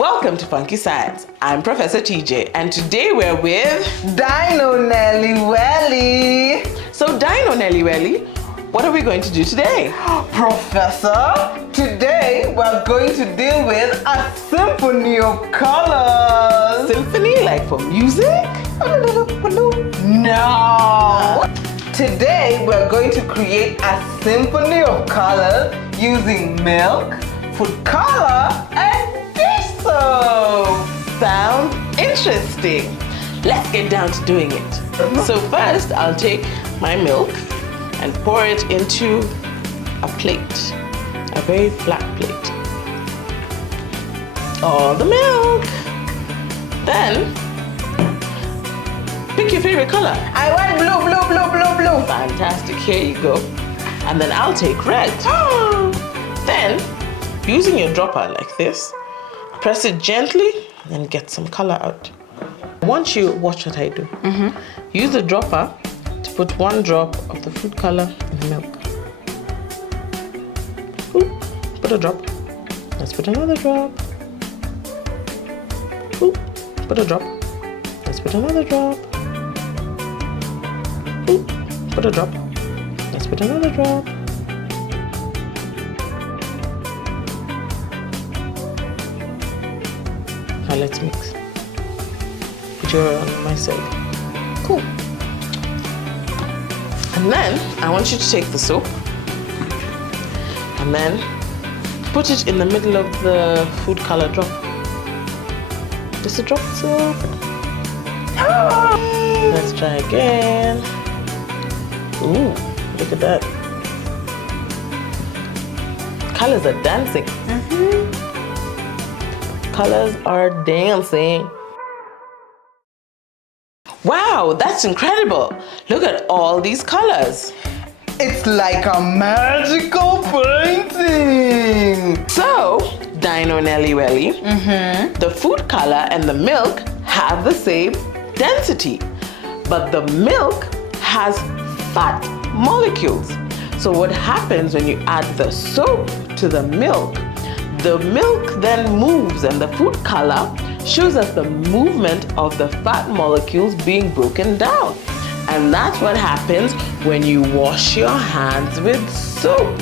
Welcome to FunKe Science. I'm Professor TJ, and today we're with Dino Nelly Welly. So Dino Nelly Welly, what are we going to do today? Professor, today we're going to deal with a symphony of colors. Symphony, like for music? No. Today we're going to create a symphony of colors using milk, food color, and dish soap. Sounds interesting. Let's get down to doing it. So first, I'll take my milk and pour it into a plate, a very flat plate. All the milk. Then, pick your favorite color. I want blue, blue, blue, blue, blue. Fantastic, here you go. And then I'll take red. Then, using your dropper like this, press it gently and get some color out. Once you watch what I do, use the dropper to put one drop of the food color in the milk. Ooh, put a drop. Let's put another drop. Ooh, put a drop. Let's put another drop. Ooh, put a drop. Let's put another drop. Now let's mix. Put your on my side. Cool. And then I want you to take the soap and then put it in the middle of the food color drop. Just a drop of soap. Let's try again. Ooh, look at that. Colors are dancing. Colors are dancing. Wow, that's incredible. Look at all these colors. It's like a magical painting. So, Dino Nelly Welly, the food color and the milk have the same density, but the milk has fat molecules. So what happens when you add the soap to the milk then moves, and the food color shows us the movement of the fat molecules being broken down. And that's what happens when you wash your hands with soap.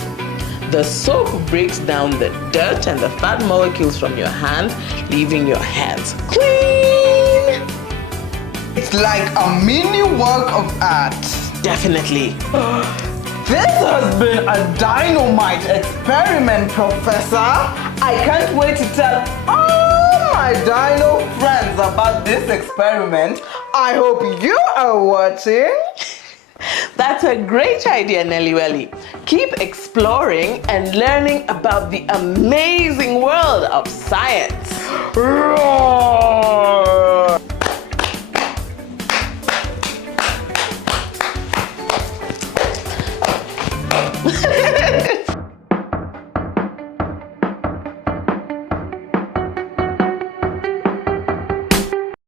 The soap breaks down the dirt and the fat molecules from your hands, leaving your hands clean. It's like a mini work of art. Definitely. This has been a dynamite experiment, Professor. I can't wait to tell all my dino friends about this experiment. I hope you are watching. That's a great idea, Nelly Welly. Keep exploring and learning about the amazing world of science. Roar!